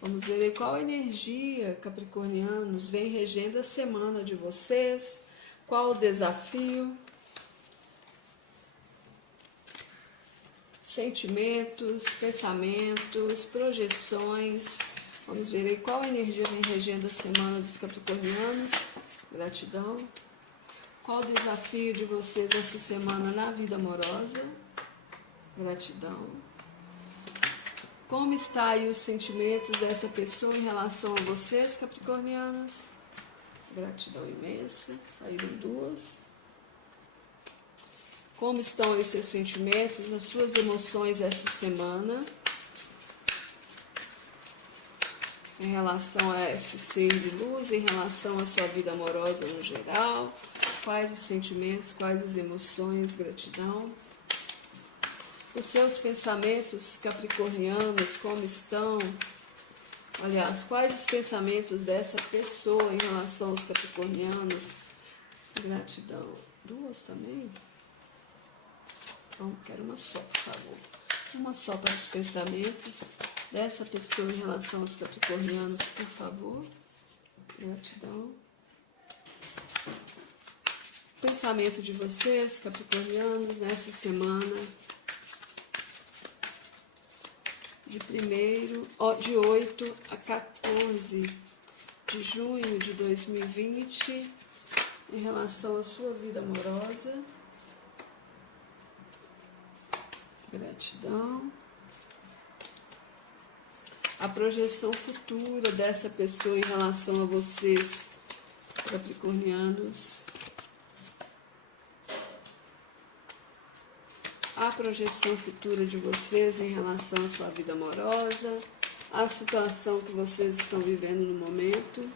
Vamos ver aí qual energia, capricornianos, vem regendo a semana de vocês, qual o desafio, sentimentos, pensamentos, projeções. Vamos ver aí qual energia vem regendo a semana dos capricornianos. Gratidão. Qual o desafio de vocês essa semana na vida amorosa? Gratidão. Como está aí os sentimentos dessa pessoa em relação a vocês, capricornianos? Gratidão imensa. Saíram duas. Como estão aí os seus sentimentos, as suas emoções essa semana? Em relação a esse ser de luz, em relação à sua vida amorosa no geral? Quais os sentimentos, quais as emoções? Gratidão. Os seus pensamentos capricornianos, como estão? Aliás, quais os pensamentos dessa pessoa em relação aos capricornianos? Gratidão. Duas também? Então, quero uma só, por favor. Uma só para os pensamentos dessa pessoa em relação aos capricornianos, por favor. Gratidão. Pensamento de vocês, capricornianos, nessa semana. De 8 a 14 de junho de 2020, em relação à sua vida amorosa. Gratidão. A projeção futura dessa pessoa em relação a vocês, capricornianos. A projeção futura de vocês em relação à sua vida amorosa, a situação que vocês estão vivendo no momento.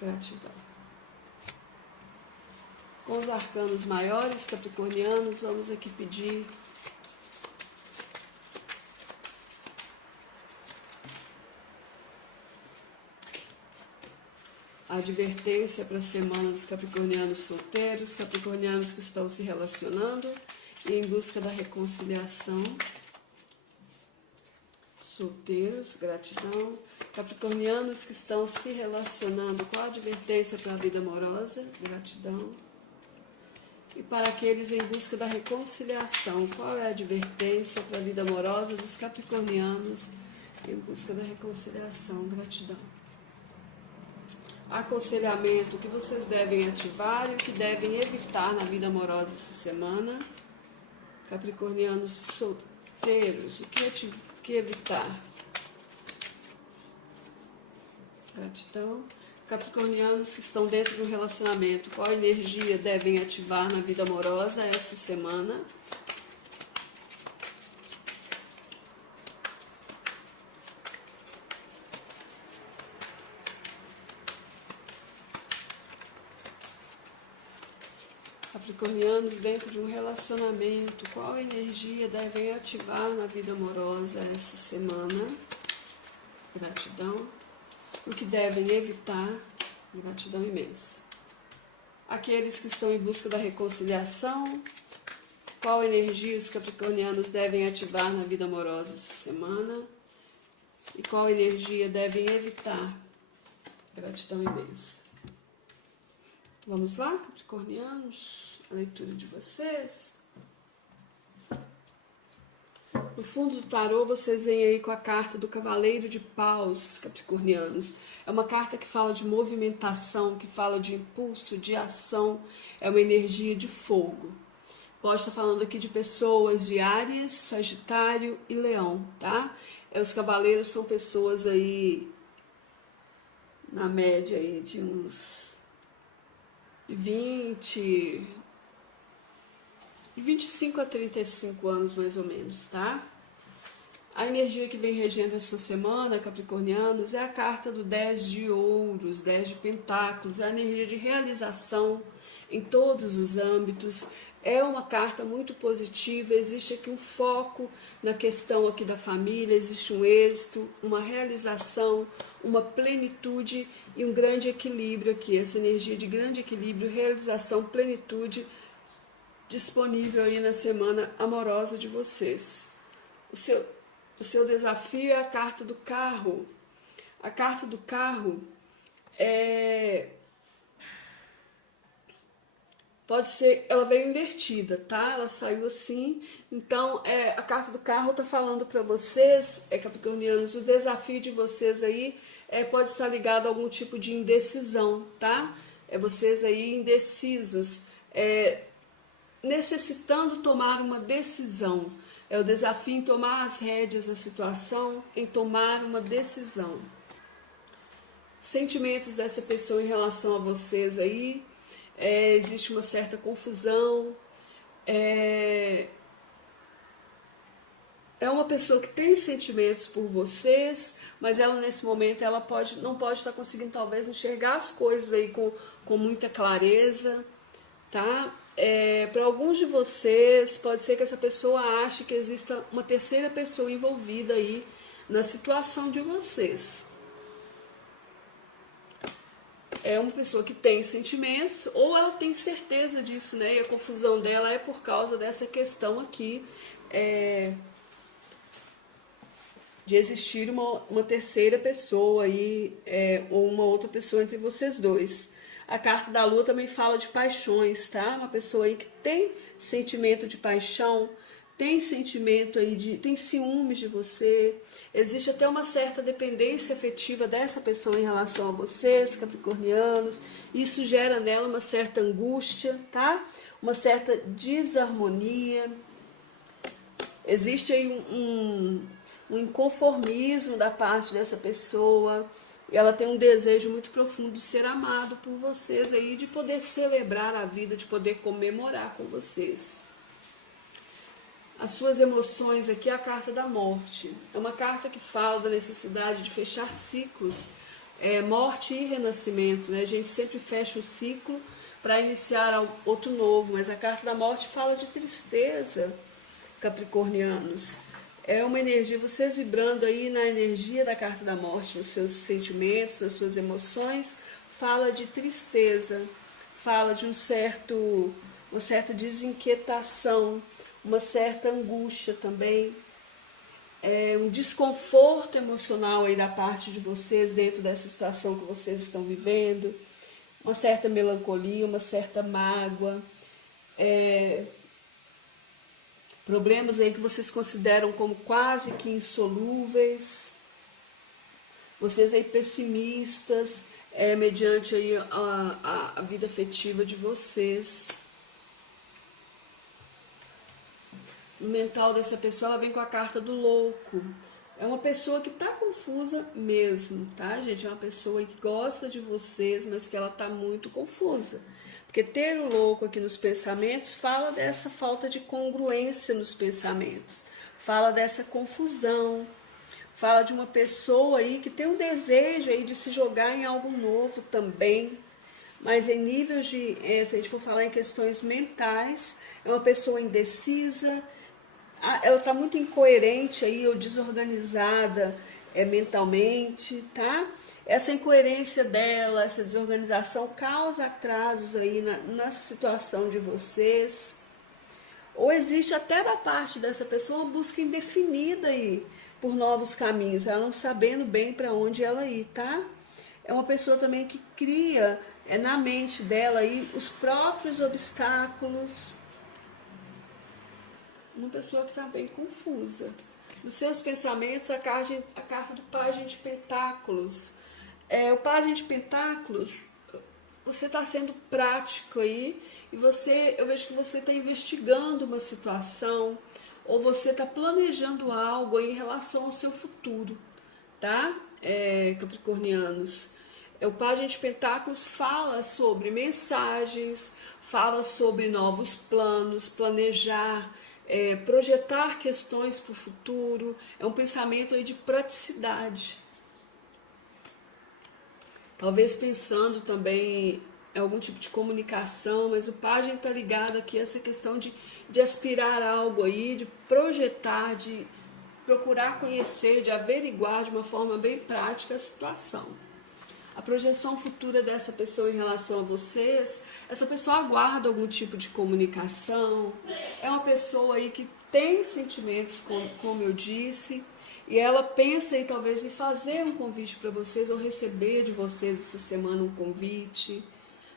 Gratidão. Com os arcanos maiores, capricornianos, vamos aqui pedir a advertência para a semana dos capricornianos solteiros, capricornianos que estão se relacionando e em busca da reconciliação. Solteiros, gratidão. Capricornianos que estão se relacionando, com a advertência para a vida amorosa, gratidão. E para aqueles em busca da reconciliação, qual é a advertência para a vida amorosa dos capricornianos em busca da reconciliação, gratidão. Aconselhamento que vocês devem ativar e o que devem evitar na vida amorosa essa semana. Capricornianos solteiros, o que evitar? Gratidão. Capricornianos que estão dentro de um relacionamento, qual energia devem ativar na vida amorosa essa semana? Capricornianos dentro de um relacionamento, qual energia devem ativar na vida amorosa essa semana? Gratidão. O que devem evitar? Gratidão imensa. Aqueles que estão em busca da reconciliação, qual energia os capricornianos devem ativar na vida amorosa essa semana? E qual energia devem evitar? Gratidão imensa. Vamos lá, capricornianos, a leitura de vocês. No fundo do tarô, vocês veem aí com a carta do Cavaleiro de Paus, capricornianos. É uma carta que fala de movimentação, que fala de impulso, de ação. É uma energia de fogo. Pode estar falando aqui de pessoas de Áries, Sagitário e Leão, tá? Os cavaleiros são pessoas aí, na média aí de uns 25 a 35 anos mais ou menos, tá? A energia que vem regendo a sua semana, capricornianos, é a carta do 10 de ouros, 10 de pentáculos, é a energia de realização em todos os âmbitos. É uma carta muito positiva, existe aqui um foco na questão aqui da família, existe um êxito, uma realização, uma plenitude e um grande equilíbrio aqui, essa energia de grande equilíbrio, realização, plenitude disponível aí na semana amorosa de vocês. O seu desafio é a carta do carro, A carta do carro pode ser, ela veio invertida, tá? Ela saiu assim. Então, a carta do carro tá falando para vocês, capricornianos, o desafio de vocês aí pode estar ligado a algum tipo de indecisão, tá? Vocês aí indecisos, necessitando tomar uma decisão. É o desafio em tomar as rédeas da situação, em tomar uma decisão. Sentimentos dessa pessoa em relação a vocês aí, existe uma certa confusão, é uma pessoa que tem sentimentos por vocês, mas ela nesse momento ela não pode estar conseguindo talvez enxergar as coisas aí com muita clareza, tá? Para alguns de vocês pode ser que essa pessoa ache que exista uma terceira pessoa envolvida aí na situação de vocês. É uma pessoa que tem sentimentos, ou ela tem certeza disso, né? E a confusão dela é por causa dessa questão aqui, de existir uma terceira pessoa aí, ou uma outra pessoa entre vocês dois. A carta da lua também fala de paixões, tá? Uma pessoa aí que tem sentimento de paixão, tem sentimento aí tem ciúmes de você, existe até uma certa dependência afetiva dessa pessoa em relação a vocês, capricornianos, isso gera nela uma certa angústia, tá? Uma certa desarmonia, existe aí um inconformismo da parte dessa pessoa, ela tem um desejo muito profundo de ser amado por vocês aí, de poder celebrar a vida, de poder comemorar com vocês. As suas emoções aqui é a carta da morte. É uma carta que fala da necessidade de fechar ciclos, morte e renascimento, né? A gente sempre fecha o ciclo para iniciar outro novo, mas a carta da morte fala de tristeza, capricornianos. É uma energia, vocês vibrando aí na energia da carta da morte, nos seus sentimentos, nas suas emoções, fala de tristeza, fala de uma certa desinquietação, uma certa angústia também, um desconforto emocional aí da parte de vocês dentro dessa situação que vocês estão vivendo, uma certa melancolia, uma certa mágoa, problemas aí que vocês consideram como quase que insolúveis, vocês aí pessimistas, mediante aí a vida afetiva de vocês. O mental dessa pessoa, ela vem com a carta do louco. É uma pessoa que tá confusa mesmo, tá, gente? É uma pessoa que gosta de vocês, mas que ela tá muito confusa. Porque ter o louco aqui nos pensamentos fala dessa falta de congruência nos pensamentos. Fala dessa confusão. Fala de uma pessoa aí que tem um desejo aí de se jogar em algo novo também. Mas em níveis de, se a gente for falar em questões mentais, é uma pessoa indecisa, ela está muito incoerente aí, ou desorganizada mentalmente, tá? Essa incoerência dela, essa desorganização causa atrasos aí na situação de vocês. Ou existe até da parte dessa pessoa uma busca indefinida aí por novos caminhos, ela não sabendo bem para onde ela ir, tá? É uma pessoa também que cria na mente dela aí os próprios obstáculos. Uma pessoa que está bem confusa. Nos seus pensamentos, a carta do Pajem de Pentáculos. O Pajem de Pentáculos, você está sendo prático aí, e eu vejo que você está investigando uma situação, ou você está planejando algo aí em relação ao seu futuro, tá? Capricornianos. O Pajem de Pentáculos fala sobre mensagens, fala sobre novos planos, planejar, projetar questões para o futuro. É um pensamento aí de praticidade. Talvez pensando também em algum tipo de comunicação, mas o Pajem está ligado aqui a essa questão de aspirar algo aí, de projetar, de procurar conhecer, de averiguar de uma forma bem prática a situação. A projeção futura dessa pessoa em relação a vocês, essa pessoa aguarda algum tipo de comunicação, é uma pessoa aí que tem sentimentos, como eu disse, e ela pensa aí talvez em fazer um convite para vocês ou receber de vocês essa semana um convite,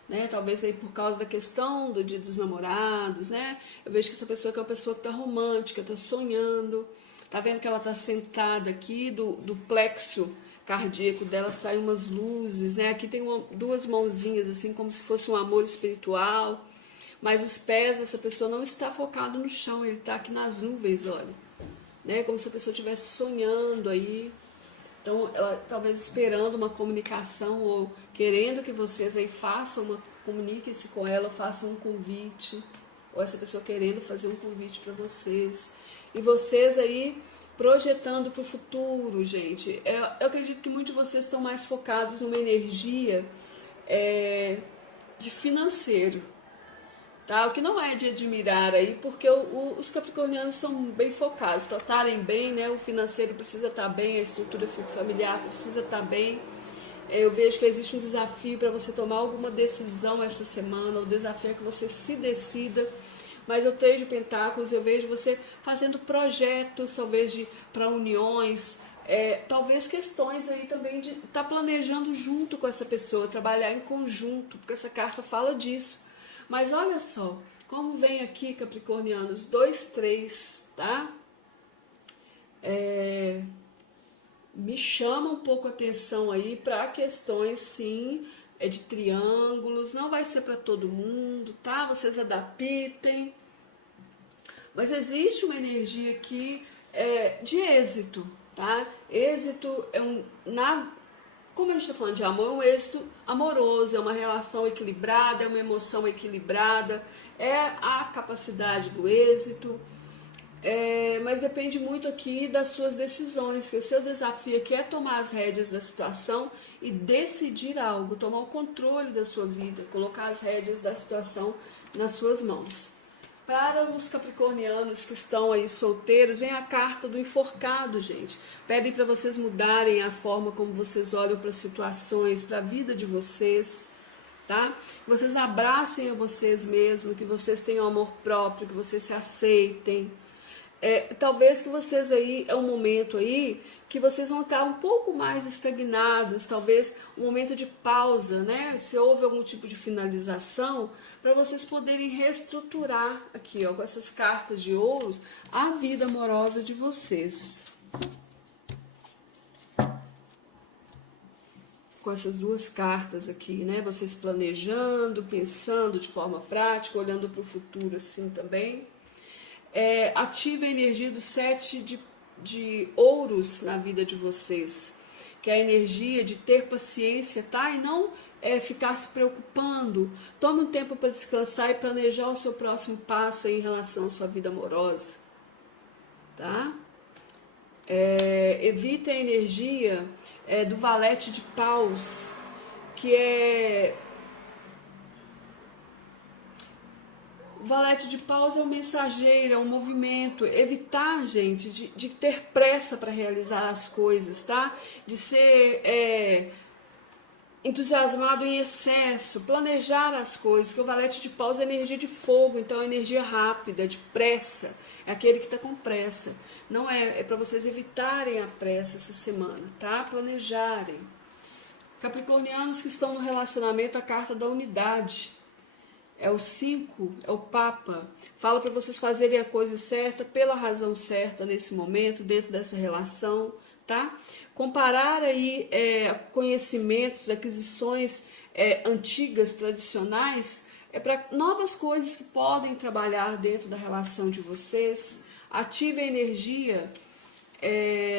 né? Talvez aí por causa da questão do Dia dos Namorados, né? Eu vejo que essa pessoa que é uma pessoa que está romântica, está sonhando, tá vendo que ela está sentada aqui, do plexo cardíaco dela saem umas luzes, né? Aqui tem duas mãozinhas assim como se fosse um amor espiritual, mas os pés dessa pessoa não está focado no chão, ele está aqui nas nuvens, olha, né? Como se a pessoa estivesse sonhando aí. Então, ela talvez esperando uma comunicação ou querendo que vocês aí façam comuniquem-se com ela, façam um convite, ou essa pessoa querendo fazer um convite para vocês. E vocês aí projetando para o futuro, gente. Eu acredito que muitos de vocês estão mais focados numa energia de financeiro, tá? O que não é de admirar aí, porque os capricornianos são bem focados, para estarem bem, né? O financeiro precisa estar bem, a estrutura familiar precisa estar bem. Eu vejo que existe um desafio para você tomar alguma decisão essa semana, o desafio é que você se decida, mas eu tenho de pentáculos, eu vejo você fazendo projetos, talvez para uniões, talvez questões aí também de estar planejando junto com essa pessoa, trabalhar em conjunto, porque essa carta fala disso. Mas olha só, como vem aqui, capricornianos, 2, 3, tá? Me chama um pouco a atenção aí para questões, sim, de triângulos, não vai ser para todo mundo, tá? Vocês adaptem. Mas existe uma energia aqui de êxito, tá? Êxito como a gente está falando de amor, é um êxito amoroso, é uma relação equilibrada, é uma emoção equilibrada, é a capacidade do êxito, mas depende muito aqui das suas decisões, que o seu desafio aqui é tomar as rédeas da situação e decidir algo, tomar o controle da sua vida, colocar as rédeas da situação nas suas mãos. Para os capricornianos que estão aí solteiros, vem a carta do enforcado, gente. Pedem para vocês mudarem a forma como vocês olham para as situações, para a vida de vocês, tá? Que vocês abracem a vocês mesmos, que vocês tenham amor próprio, que vocês se aceitem. Talvez que vocês aí, é um momento aí que vocês vão estar um pouco mais estagnados, talvez um momento de pausa, né? Se houve algum tipo de finalização, para vocês poderem reestruturar aqui, ó, com essas cartas de ouros, a vida amorosa de vocês. Com essas duas cartas aqui, né? Vocês planejando, pensando de forma prática, olhando para o futuro assim também. Ative a energia do 7 de ouros na vida de vocês, que é a energia de ter paciência, tá? E não ficar se preocupando. Tome um tempo para descansar e planejar o seu próximo passo aí em relação à sua vida amorosa, tá? Evite a energia do valete de paus, que o valete de paus é um mensageiro, é um movimento. Evitar, gente, de ter pressa para realizar as coisas, tá? De ser entusiasmado em excesso, planejar as coisas, que o valete de paus é energia de fogo, então é energia rápida, de pressa. É aquele que está com pressa. Não é para vocês evitarem a pressa essa semana, tá? Planejarem. Capricornianos que estão no relacionamento, a carta da unidade. É o 5, é o Papa. Fala para vocês fazerem a coisa certa, pela razão certa nesse momento, dentro dessa relação, tá? Comparar aí conhecimentos, aquisições antigas, tradicionais, para novas coisas que podem trabalhar dentro da relação de vocês. Ative a energia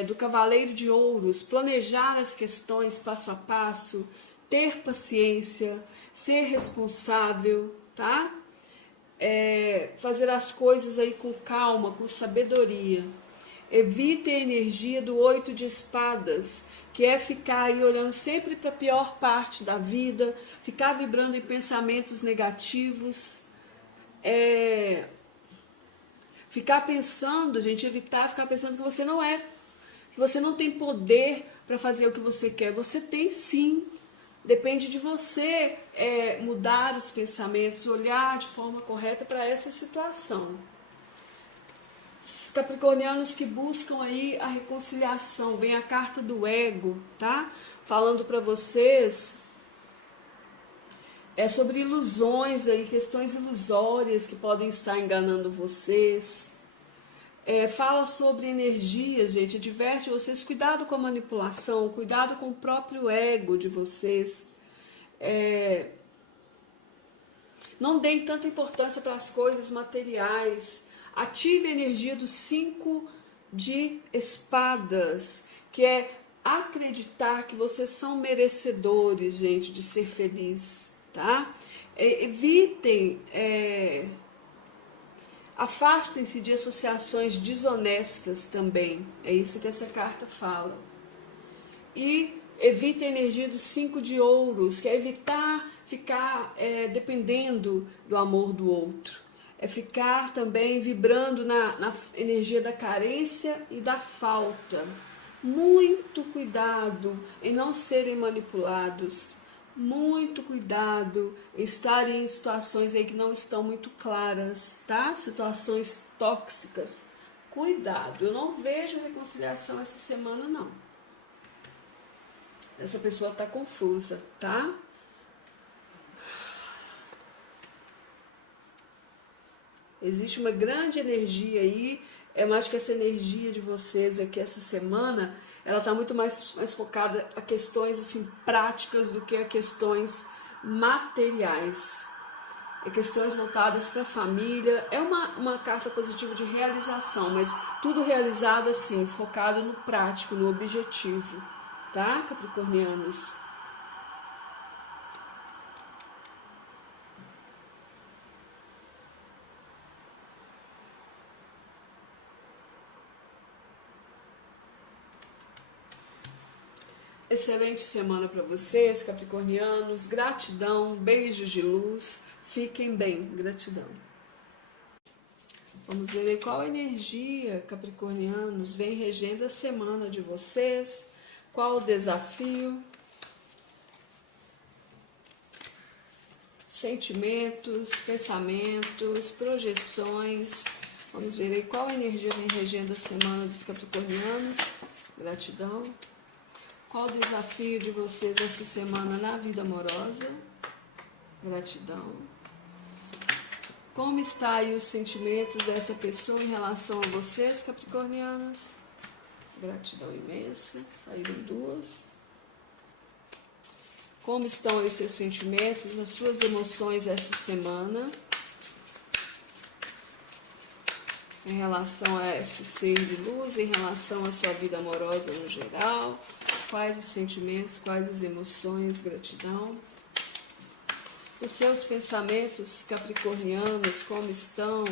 do Cavaleiro de Ouros, planejar as questões passo a passo, ter paciência, ser responsável, tá? Fazer as coisas aí com calma, com sabedoria. Evite a energia do 8 de espadas, que é ficar aí olhando sempre para a pior parte da vida, ficar vibrando em pensamentos negativos, ficar pensando, gente, evitar ficar pensando que você que você não tem poder para fazer o que você quer. Você tem sim. Depende de você mudar os pensamentos, olhar de forma correta para essa situação. Capricornianos que buscam aí a reconciliação, vem a carta do ego, tá? Falando para vocês sobre ilusões aí, questões ilusórias que podem estar enganando vocês. Fala sobre energias, gente, adverte vocês, cuidado com a manipulação, cuidado com o próprio ego de vocês. Não deem tanta importância para as coisas materiais. Ative a energia do 5 de espadas, que é acreditar que vocês são merecedores, gente, de ser feliz, tá? Evitem, afastem-se de associações desonestas também, é isso que essa carta fala. E evite a energia dos 5 de ouros, que é evitar ficar dependendo do amor do outro. É ficar também vibrando na energia da carência e da falta. Muito cuidado em não serem manipulados. Muito cuidado em estarem em situações aí que não estão muito claras, tá? Situações tóxicas. Cuidado, eu não vejo reconciliação essa semana, não. Essa pessoa tá confusa, tá? Existe uma grande energia aí, eu acho que essa energia de vocês aqui essa semana, ela está muito mais focada a questões assim, práticas do que a questões materiais. Questões voltadas para a família, é uma carta positiva de realização, mas tudo realizado assim, focado no prático, no objetivo, tá, capricornianos? Excelente semana para vocês, capricornianos. Gratidão, beijos de luz. Fiquem bem. Gratidão. Vamos ver aí qual energia, capricornianos, vem regendo a semana de vocês. Qual o desafio? Sentimentos, pensamentos, projeções. Vamos ver aí qual energia vem regendo a semana dos capricornianos. Gratidão. Qual o desafio de vocês essa semana na vida amorosa? Gratidão. Como está aí os sentimentos dessa pessoa em relação a vocês, capricornianos? Gratidão imensa. Saíram 2. Como estão aí os seus sentimentos, as suas emoções essa semana? Em relação a esse ser de luz, em relação à sua vida amorosa no geral? Quais os sentimentos, quais as emoções, gratidão. Os seus pensamentos capricornianos, como estão?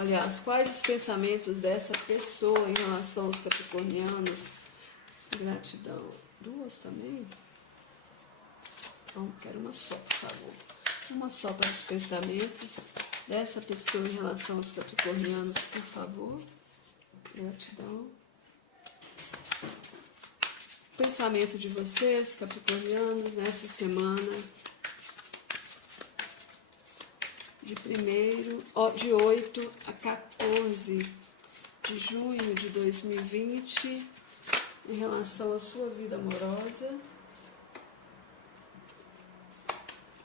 Aliás, quais os pensamentos dessa pessoa em relação aos capricornianos? Gratidão. 2 também? Então, quero uma só, por favor. Uma só para os pensamentos dessa pessoa em relação aos capricornianos, por favor. Gratidão. Pensamento de vocês, capricornianos, nessa semana de 8 a 14 de junho de 2020, em relação à sua vida amorosa.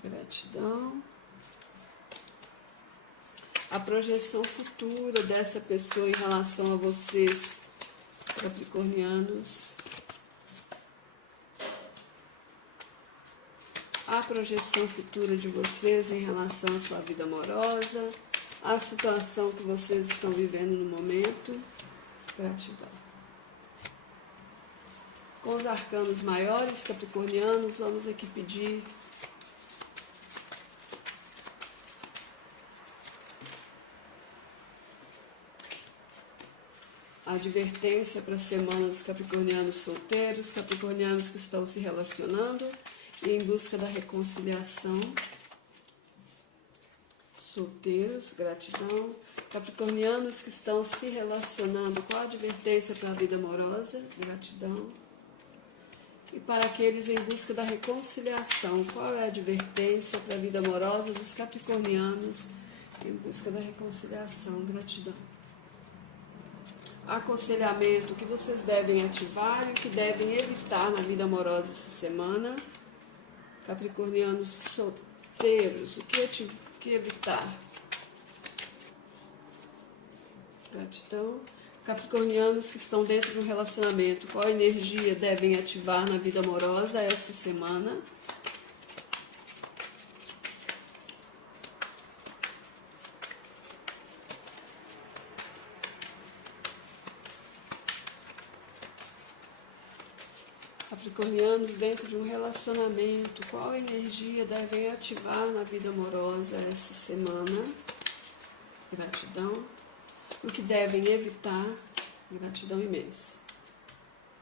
Gratidão. A projeção futura dessa pessoa em relação a vocês, capricornianos. A projeção futura de vocês em relação à sua vida amorosa, a situação que vocês estão vivendo no momento. Gratidão. Com os arcanos maiores, capricornianos, vamos aqui pedir a advertência para a semana dos capricornianos solteiros, capricornianos que estão se relacionando e em busca da reconciliação. Solteiros, gratidão. Capricornianos que estão se relacionando, com a advertência para a vida amorosa, gratidão. E para aqueles em busca da reconciliação, qual é a advertência para a vida amorosa dos capricornianos em busca da reconciliação, gratidão. aconselhamento que vocês devem ativar e o que devem evitar na vida amorosa essa semana. Capricornianos solteiros, o que evitar? Gratidão. Capricornianos que estão dentro de um relacionamento, qual energia devem ativar na vida amorosa essa semana? Capricornianos dentro de um relacionamento, qual energia devem ativar na vida amorosa essa semana? Gratidão. O que devem evitar? Gratidão imensa.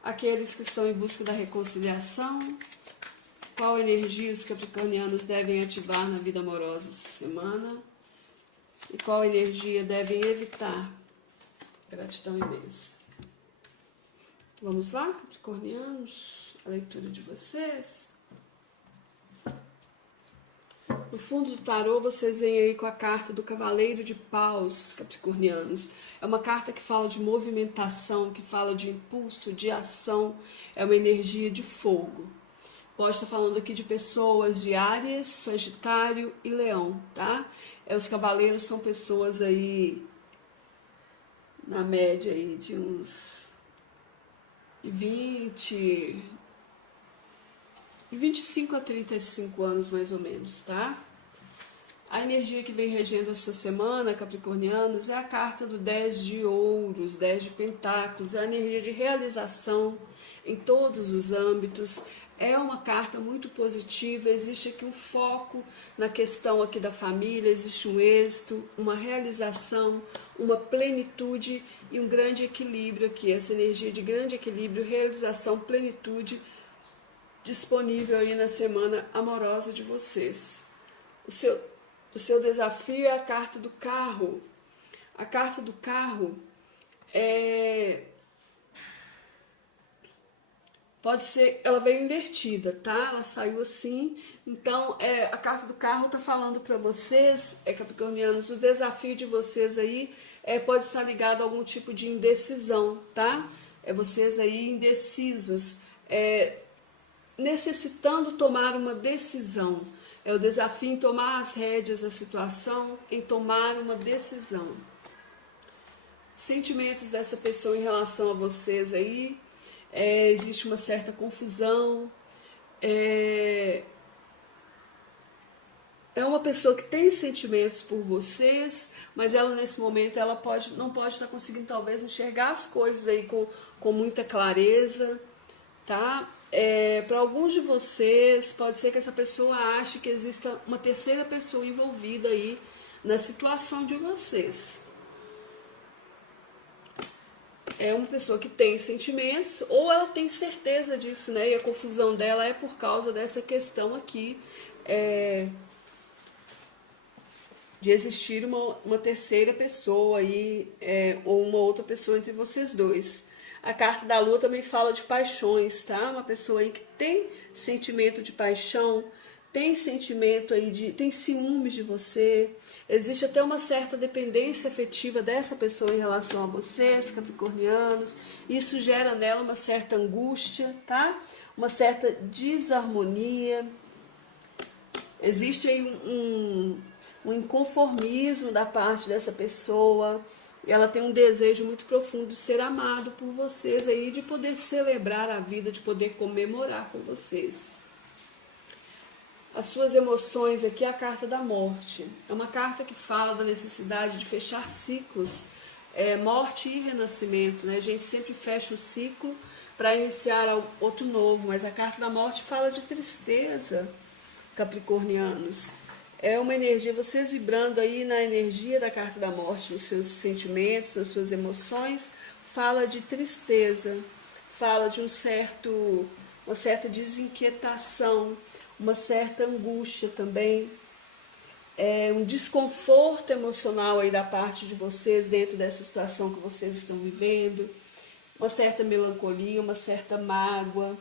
Aqueles que estão em busca da reconciliação, qual energia os capricornianos devem ativar na vida amorosa essa semana? E qual energia devem evitar? Gratidão imensa. Vamos lá, capricornianos, a leitura de vocês. No fundo do tarô, vocês veem aí com a carta do Cavaleiro de Paus, capricornianos. É uma carta que fala de movimentação, que fala de impulso, de ação. É uma energia de fogo. Pode estar falando aqui de pessoas de Áries, Sagitário e Leão, tá? Os cavaleiros são pessoas aí, na média aí de uns 25 a 35 anos mais ou menos, tá? A energia que vem regendo a sua semana, capricornianos, é a carta do 10 de ouros, 10 de pentáculos, é a energia de realização em todos os âmbitos. É uma carta muito positiva, existe aqui um foco na questão aqui da família, existe um êxito, uma realização, uma plenitude e um grande equilíbrio aqui, essa energia de grande equilíbrio, realização, plenitude, disponível aí na semana amorosa de vocês. O seu desafio é a carta do carro. A carta do carro pode ser, ela veio invertida, tá? Ela saiu assim. Então, a carta do carro tá falando para vocês, capricornianos, o desafio de vocês aí pode estar ligado a algum tipo de indecisão, tá? Vocês aí indecisos, necessitando tomar uma decisão. É o desafio em tomar as rédeas da situação, em tomar uma decisão. Sentimentos dessa pessoa em relação a vocês aí, existe uma certa confusão. É uma pessoa que tem sentimentos por vocês, mas ela nesse momento ela não pode estar conseguindo talvez enxergar as coisas aí com muita clareza, tá? Para alguns de vocês, pode ser que essa pessoa ache que exista uma terceira pessoa envolvida aí na situação de vocês. É uma pessoa que tem sentimentos, ou ela tem certeza disso, né? E a confusão dela é por causa dessa questão aqui, de existir uma terceira pessoa aí, ou uma outra pessoa entre vocês dois. A carta da lua também fala de paixões, tá? Uma pessoa aí que tem sentimento de paixão, tem sentimento aí tem ciúmes de você. Existe até uma certa dependência afetiva dessa pessoa em relação a vocês, capricornianos. Isso gera nela uma certa angústia, tá? Uma certa desarmonia. Existe aí um inconformismo da parte dessa pessoa. Ela tem um desejo muito profundo de ser amado por vocês aí, de poder celebrar a vida, de poder comemorar com vocês. As suas emoções aqui é a carta da morte. É uma carta que fala da necessidade de fechar ciclos, morte e renascimento, né? A gente sempre fecha o ciclo para iniciar outro novo, mas a carta da morte fala de tristeza, capricornianos. É uma energia, vocês vibrando aí na energia da carta da morte, nos seus sentimentos, nas suas emoções, fala de tristeza, fala de uma certa desinquietação, uma certa angústia também, um desconforto emocional aí da parte de vocês dentro dessa situação que vocês estão vivendo, uma certa melancolia, uma certa mágoa,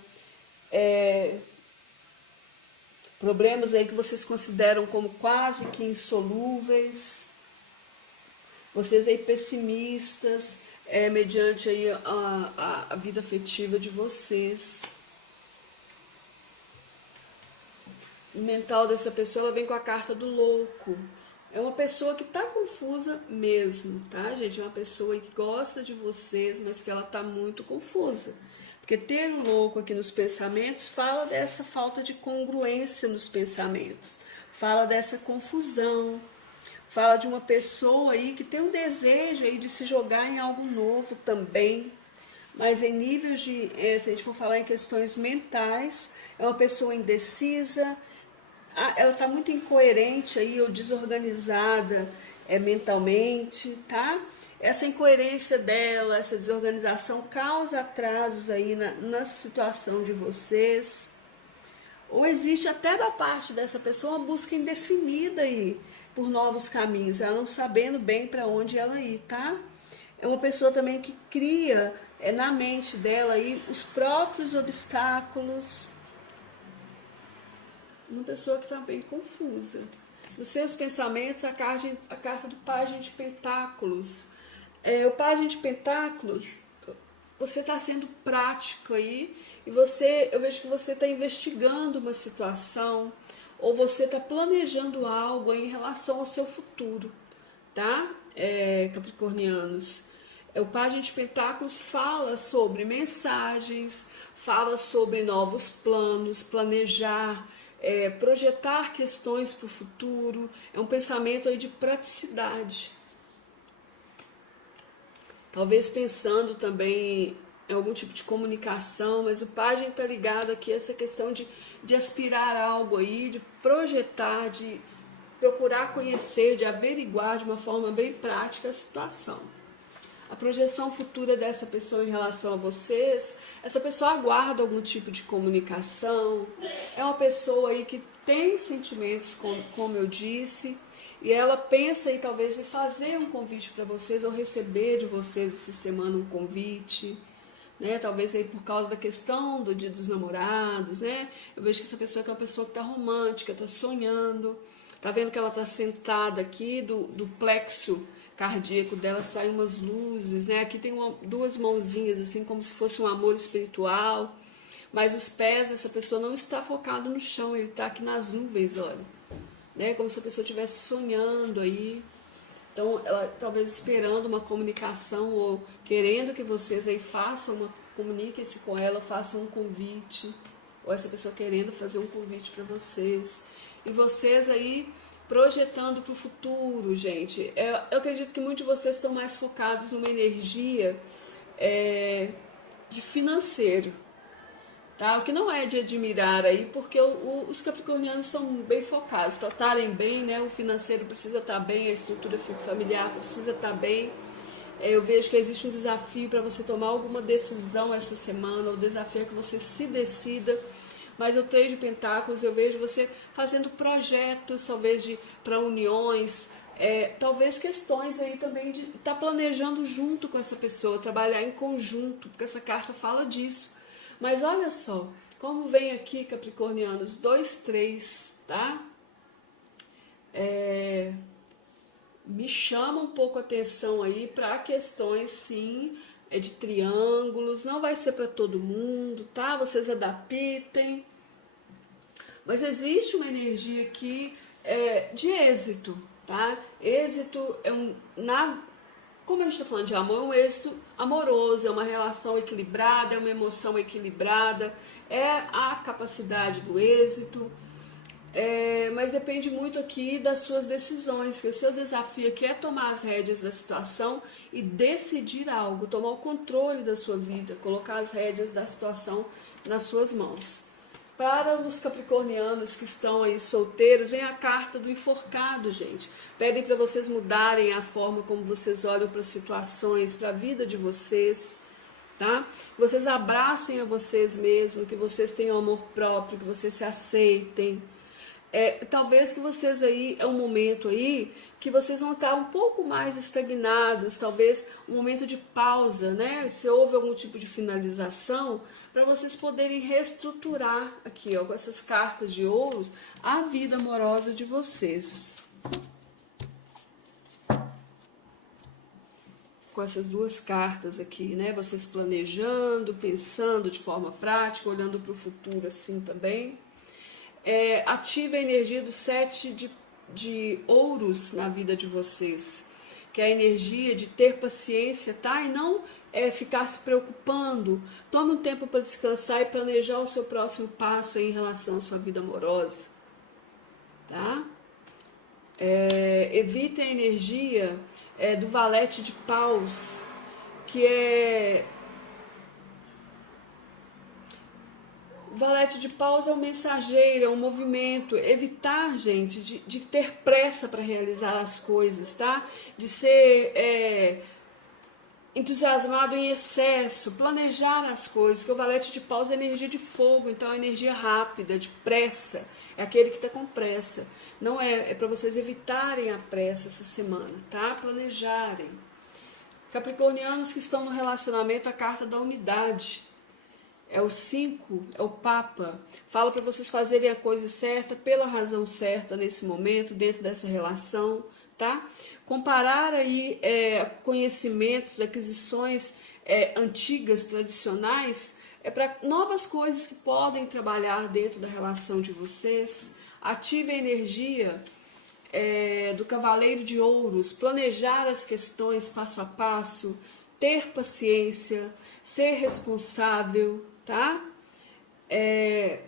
problemas aí que vocês consideram como quase que insolúveis, vocês aí pessimistas, mediante aí a vida afetiva de vocês. O mental dessa pessoa, ela vem com a carta do louco. É uma pessoa que tá confusa mesmo, tá, gente? É uma pessoa que gosta de vocês, mas que ela tá muito confusa. Porque ter o louco aqui nos pensamentos fala dessa falta de congruência nos pensamentos, fala dessa confusão, fala de uma pessoa aí que tem um desejo aí de se jogar em algo novo também, mas em níveis de, se a gente for falar em questões mentais, é uma pessoa indecisa, ela está muito incoerente aí, ou desorganizada mentalmente, tá? Essa incoerência dela, essa desorganização causa atrasos aí na situação de vocês. Ou existe até da parte dessa pessoa uma busca indefinida aí por novos caminhos, ela não sabendo bem para onde ela ir, tá? É uma pessoa também que cria na mente dela aí os próprios obstáculos. Uma pessoa que está bem confusa. Nos seus pensamentos, a carta do Pajem de Pentáculos. O Pajem de Pentáculos, você está sendo prático aí, e eu vejo que você está investigando uma situação, ou você está planejando algo em relação ao seu futuro, tá? Capricornianos. O Pajem de Pentáculos fala sobre mensagens, fala sobre novos planos, planejar, projetar questões para o futuro. É um pensamento aí de praticidade. Talvez pensando também em algum tipo de comunicação, mas o Pajem está ligado aqui a essa questão de aspirar algo aí, de projetar, de procurar conhecer, de averiguar de uma forma bem prática a situação. A projeção futura dessa pessoa em relação a vocês, essa pessoa aguarda algum tipo de comunicação, é uma pessoa aí que tem sentimentos, como eu disse, e ela pensa aí talvez em fazer um convite para vocês, ou receber de vocês essa semana um convite, né? Talvez aí por causa da questão do Dia dos Namorados, né? Eu vejo que essa pessoa é uma pessoa que está romântica, está sonhando, tá vendo que ela está sentada aqui, do plexo cardíaco dela saem umas luzes, né? Aqui tem duas mãozinhas, assim, como se fosse um amor espiritual, mas os pés dessa pessoa não está focado no chão, ele está aqui nas nuvens, olha, né? Como se a pessoa estivesse sonhando aí. Então, ela talvez esperando uma comunicação, ou querendo que vocês aí comuniquem-se com ela, façam um convite, ou essa pessoa querendo fazer um convite para vocês. E vocês aí projetando para o futuro, gente. Eu acredito que muitos de vocês estão mais focados numa energia de financeiro, tá? O que não é de admirar aí, porque os capricornianos são bem focados. Para estarem bem, né? O financeiro precisa estar bem, a estrutura familiar precisa estar bem. Eu vejo que existe um desafio para você tomar alguma decisão essa semana, o desafio é que você se decida. Mas o 3 de Pentáculos, eu vejo você fazendo projetos, talvez para uniões, talvez questões aí também de estar planejando junto com essa pessoa, trabalhar em conjunto, porque essa carta fala disso. Mas olha só, como vem aqui, capricornianos, 2, 3, tá? Me chama um pouco a atenção aí para questões, sim, de triângulos, não vai ser para todo mundo, tá? Vocês adaptem. Mas existe uma energia aqui de êxito, tá? Êxito como a gente está falando de amor, é um êxito amoroso, é uma relação equilibrada, é uma emoção equilibrada, é a capacidade do êxito, mas depende muito aqui das suas decisões, que o seu desafio aqui é tomar as rédeas da situação e decidir algo, tomar o controle da sua vida, colocar as rédeas da situação nas suas mãos. Para os capricornianos que estão aí solteiros, vem a carta do enforcado, gente. Pedem para vocês mudarem a forma como vocês olham para as situações, para a vida de vocês, tá? Vocês abracem a vocês mesmos, que vocês tenham amor próprio, que vocês se aceitem. Talvez que vocês aí, é um momento aí que vocês vão estar um pouco mais estagnados, talvez um momento de pausa, né? Se houve algum tipo de finalização, para vocês poderem reestruturar aqui, ó, com essas cartas de ouros, a vida amorosa de vocês. com essas duas cartas aqui, né? Vocês planejando, pensando de forma prática, olhando para o futuro assim também. Ative a energia do 7 de ouros na vida de vocês, que é a energia de ter paciência, tá? E não ficar se preocupando. Tome um tempo para descansar e planejar o seu próximo passo aí em relação à sua vida amorosa, tá? Evite a energia do valete de paus, que é... O valete de paus é um mensageiro, é um movimento. Evitar, gente, de ter pressa para realizar as coisas, tá? De ser entusiasmado em excesso, planejar as coisas, que o valete de paus é energia de fogo, então é energia rápida, de pressa, é aquele que está com pressa. Não é para vocês evitarem a pressa essa semana, tá? Planejarem. Capricornianos que estão no relacionamento, a carta da unidade. É o 5, é o Papa. Fala para vocês fazerem a coisa certa, pela razão certa nesse momento, dentro dessa relação, tá? Comparar aí conhecimentos, aquisições antigas, tradicionais, para novas coisas que podem trabalhar dentro da relação de vocês. Ative a energia do Cavaleiro de Ouros, planejar as questões passo a passo, ter paciência, ser responsável, tá?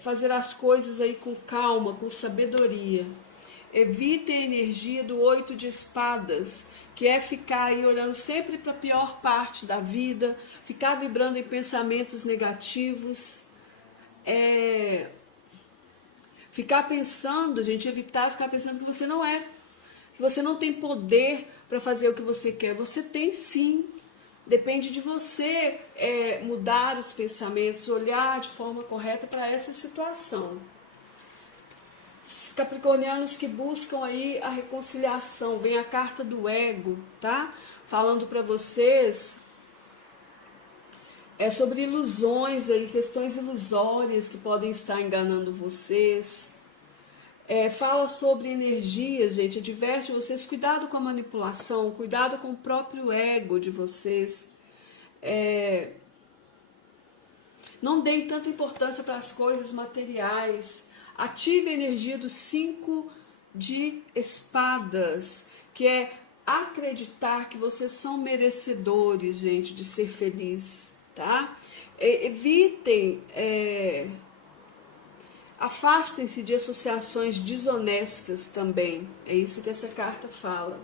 Fazer as coisas aí com calma, com sabedoria. Evitem a energia do 8 de espadas, que é ficar aí olhando sempre para a pior parte da vida, ficar vibrando em pensamentos negativos, ficar pensando, gente, evitar ficar pensando que você não que você não tem poder para fazer o que você quer. Você tem sim. Depende de você mudar os pensamentos, olhar de forma correta para essa situação. Capricornianos que buscam aí a reconciliação, vem a carta do ego, tá? Falando para vocês sobre ilusões aí, questões ilusórias que podem estar enganando vocês. Fala sobre energias, gente, adverte vocês, cuidado com a manipulação, cuidado com o próprio ego de vocês. Não deem tanta importância para as coisas materiais. Ative a energia do 5 de espadas, que é acreditar que vocês são merecedores, gente, de ser feliz, tá? Evitem... Afastem-se de associações desonestas também. É isso que essa carta fala.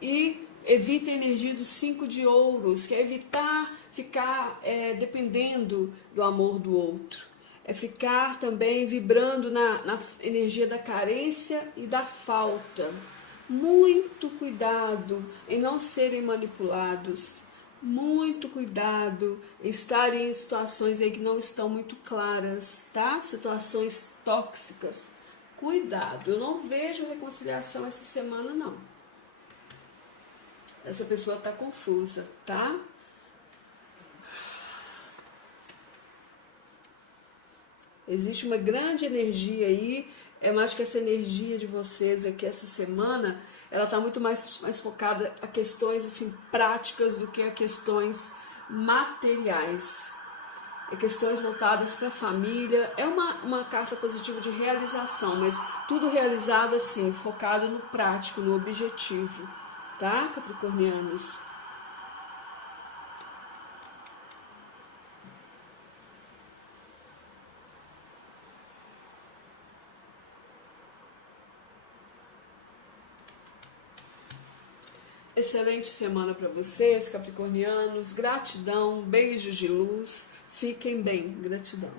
E evitem a energia dos 5 de ouros, que é evitar ficar dependendo do amor do outro. É ficar também vibrando na energia da carência e da falta. Muito cuidado em não serem manipulados. Muito cuidado em estarem em situações aí que não estão muito claras, tá? Situações tóxicas. Cuidado, eu não vejo reconciliação essa semana, não. Essa pessoa tá confusa, tá? Existe uma grande energia aí, eu acho que essa energia de vocês aqui essa semana, ela está muito mais focada a questões assim, práticas do que a questões materiais. Questões voltadas para a família. É uma carta positiva de realização, mas tudo realizado assim, focado no prático, no objetivo. Tá, capricornianos? Excelente semana para vocês, capricornianos. Gratidão, beijos de luz. Fiquem bem. Gratidão.